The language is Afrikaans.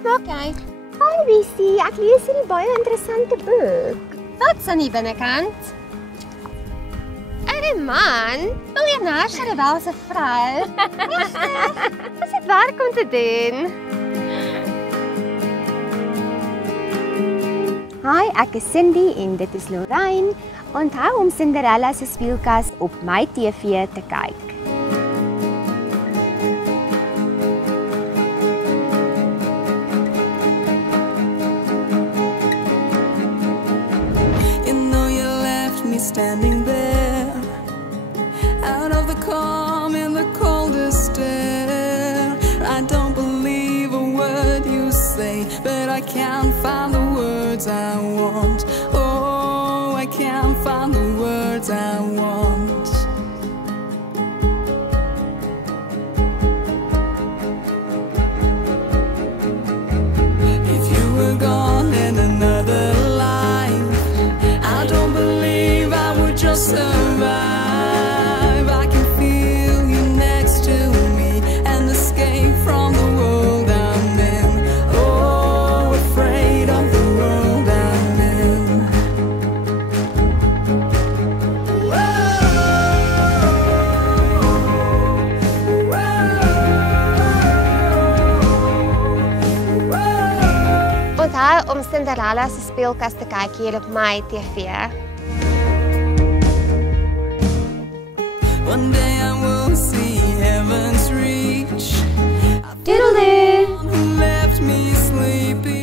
Wat maak jy? Hi Risi, ek lees hierdie baie interessante boek. Wat's aan die binnekant? Man, miljonair Charabel se vrou. Dis dit werk om te doen. Hi, ek is Cindy en dit is Lorraine. Onthou om Cinderella se speelkas op my TV te kyk. You know you left me standing there, out of the calm in the coldest air. I don't believe a word you say, but I can't find the words I want. Oh, I can't find the words I want. If you were gone in another life, I don't believe I would just survive. From the world I'm in, oh, afraid of the world I'm in. Onthou om Cinderella se speelkas te kyk hier op my TV. One day I will see heaven's reach. Doodle-doo! Who left me sleeping.